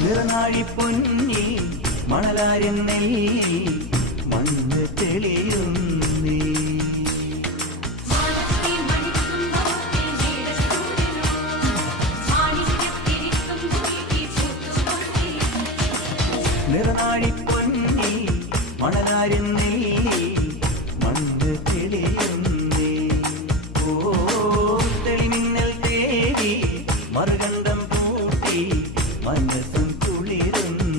നിറനാഴി പൊന്നി മണലാരൻ നെല്ലി മണ്ണ് തെളിയുന്നേ നിറനാഴി പൊന്നി മണലാരൻ നെല്ലി മണ്ണ് തെളിയുന്നേ ഓ തെളിമിന്നൽ തേടി മറുകണ്ഠം പൂട്ടി മനസ്സും കുളിരുന്നു